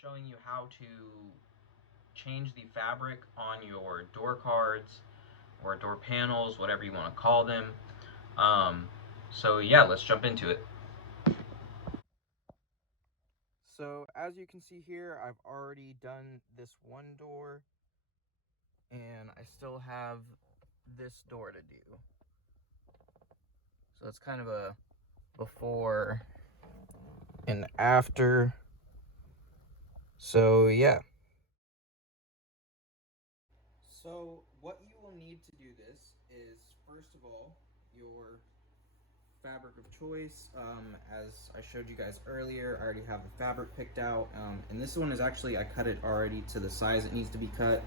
showing you how to change the fabric on your door cards or door panels, whatever you want to call them. Um, so yeah, let's jump into it. So as you can see here, I've already done this one door, and I still have this door to do. So it's kind of a before and after. So yeah. So what you will need to do this is, first of all, your fabric of choice. As I showed you guys earlier, I already have the fabric picked out. And this one is actually, I cut it already to the size it needs to be cut.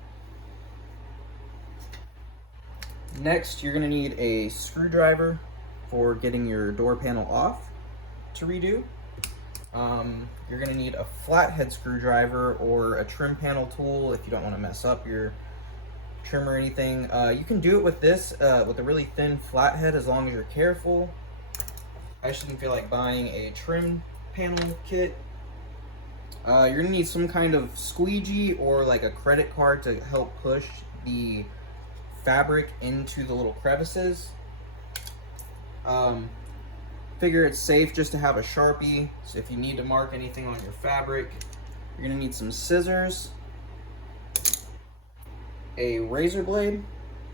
Next, you're gonna need a screwdriver for getting your door panel off to redo. You're gonna need a flathead screwdriver or a trim panel tool if you don't want to mess up your trim or anything. You can do it with this, with a really thin flathead, as long as you're careful. I just didn't feel like buying a trim panel kit. You're gonna need some kind of squeegee or like a credit card to help push the fabric into the little crevices. Figure it's safe just to have a Sharpie, so if you need to mark anything on your fabric. You're gonna need some scissors, a razor blade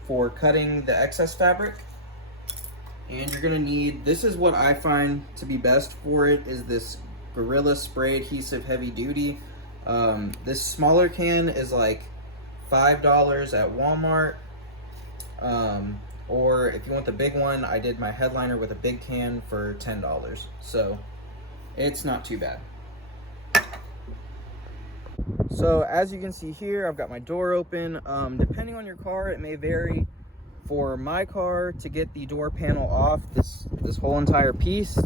for cutting the excess fabric, and you're gonna need, this is what I find to be best for it, is this Gorilla Spray Adhesive Heavy Duty. This smaller can is like $5 at Walmart. Or if you want the big one, I did my headliner with a big can for $10. So it's not too bad. So as you can see here, I've got my door open. Depending on your car, it may vary. For my car, to get the door panel off, this whole entire piece,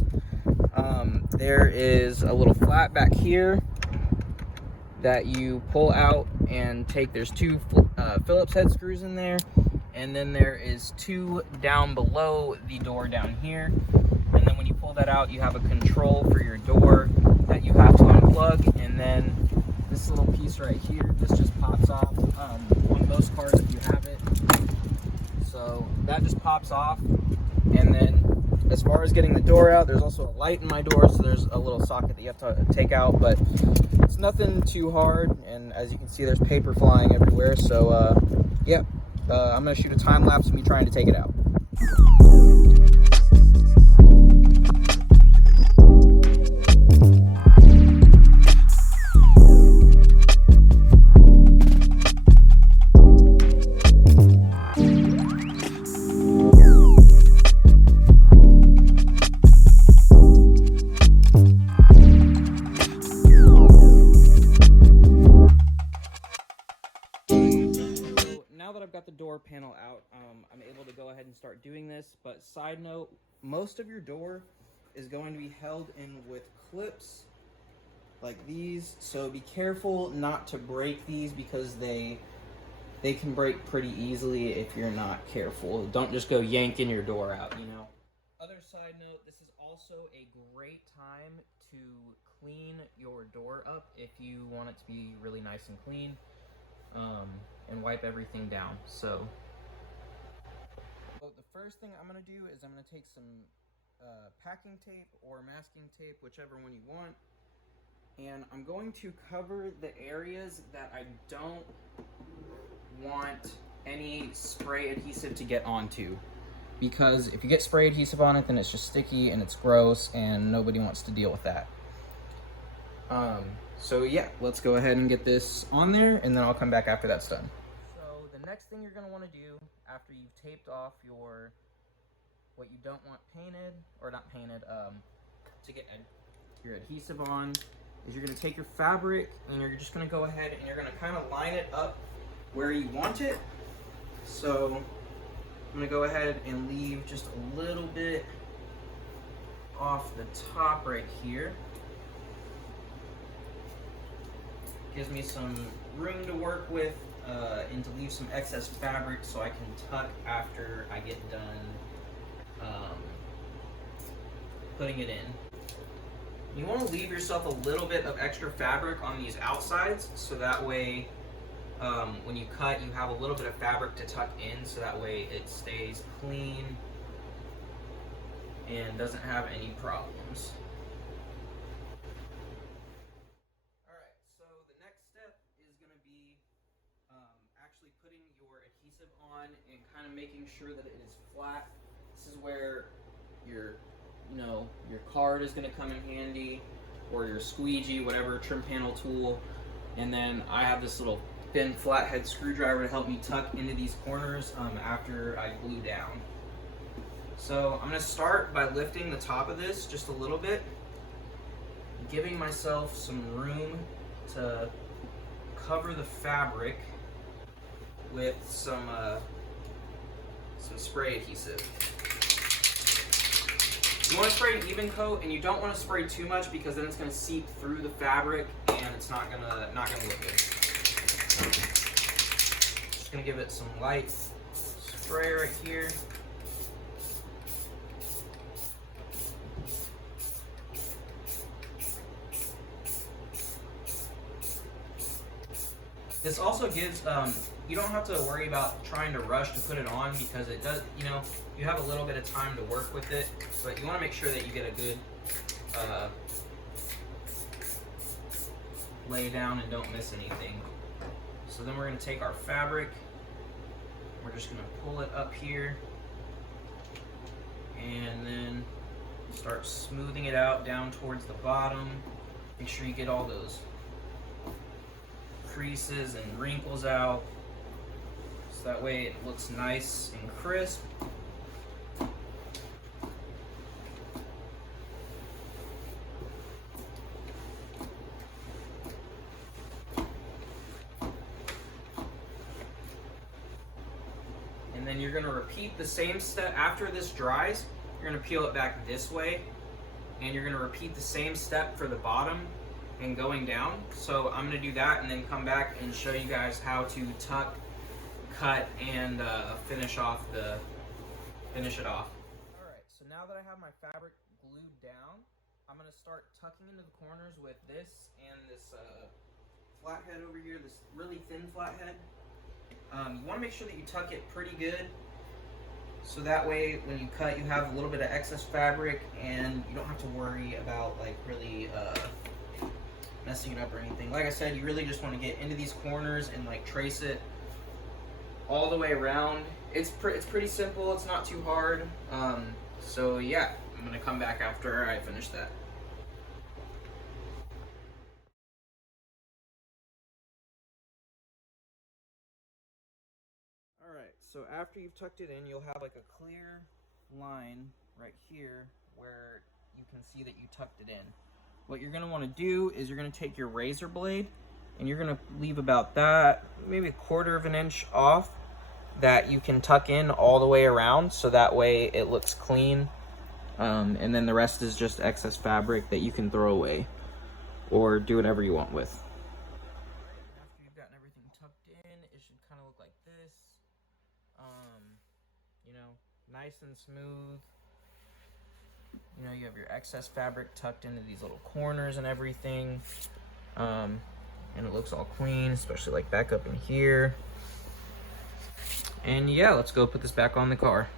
there is a little flap back here that you pull out and take. There's two Phillips head screws in there, and then there is two down below the door down here. And then when you pull that out, you have a control for your door that you have to unplug. And then this little piece right here, this just pops off on most cars if you have it. So that just pops off. And then as far as getting the door out, there's also a light in my door, so there's a little socket that you have to take out, but it's nothing too hard. And as you can see, there's paper flying everywhere. So yeah. I'm going to shoot a time lapse of me trying to take it out. Got the door panel out, I'm able to go ahead and start doing this. But side note, most of your door is going to be held in with clips like these, so be careful not to break these, because they can break pretty easily if you're not careful. Don't just go yanking your door out, you know. Other side note, this is also a great time to clean your door up if you want it to be really nice and clean. And wipe everything down. So the first thing I'm going to do is I'm going to take some packing tape or masking tape, whichever one you want, and I'm going to cover the areas that I don't want any spray adhesive to get onto, because if you get spray adhesive on it, then it's just sticky and it's gross and nobody wants to deal with that. So yeah, let's go ahead and get this on there, and then I'll come back after that's done. So the next thing you're going to want to do after you've taped off what you don't want painted, or not painted, to get your adhesive on, is you're going to take your fabric and you're just going to go ahead and you're going to kind of line it up where you want it. So I'm going to go ahead and leave just a little bit off the top right here. Gives me some room to work with, and to leave some excess fabric so I can tuck after I get done putting it in. You want to leave yourself a little bit of extra fabric on these outsides, so that way when you cut, you have a little bit of fabric to tuck in, so that way it stays clean and doesn't have any problems. Alright, so the next step is going to be actually putting your adhesive on and kind of making sure that it is flat. This is where your card is going to come in handy, or your squeegee, whatever trim panel tool. And then I have this little thin flathead screwdriver to help me tuck into these corners after I glue down. So I'm going to start by lifting the top of this just a little bit, giving myself some room to cover the fabric with some spray adhesive. You want to spray an even coat, and you don't want to spray too much because then it's going to seep through the fabric and it's not gonna look good. Just gonna give it some light spray right here. This also gives, you don't have to worry about trying to rush to put it on, because it does, you have a little bit of time to work with it, but you want to make sure that you get a good lay down and don't miss anything. So then we're going to take our fabric, we're just going to pull it up here, and then start smoothing it out down towards the bottom. Make sure you get all those creases and wrinkles out, so that way it looks nice and crisp. And then you're going to repeat the same step. After this dries, you're going to peel it back this way, and you're going to repeat the same step for the bottom and going down. So I'm going to do that and then come back and show you guys how to tuck, cut, and finish it off. Alright, so now that I have my fabric glued down, I'm going to start tucking into the corners with this and this flathead over here, this really thin flathead. You want to make sure that you tuck it pretty good, so that way when you cut, you have a little bit of excess fabric and you don't have to worry about like really messing it up or anything. Like I said, you really just want to get into these corners and like trace it all the way around. It's pretty simple. It's not too hard. So yeah, I'm gonna come back after I finish that. Alright, so after you've tucked it in, you'll have like a clear line right here where you can see that you tucked it in. What you're going to want to do is you're going to take your razor blade and you're going to leave about that, maybe 1/4 of an inch off, that you can tuck in all the way around, so that way it looks clean. And then the rest is just excess fabric that you can throw away or do whatever you want with. After you've gotten everything tucked in, it should kind of look like this. Nice and smooth. You have your excess fabric tucked into these little corners and everything. And it looks all clean, especially like back up in here. And yeah, let's go put this back on the car.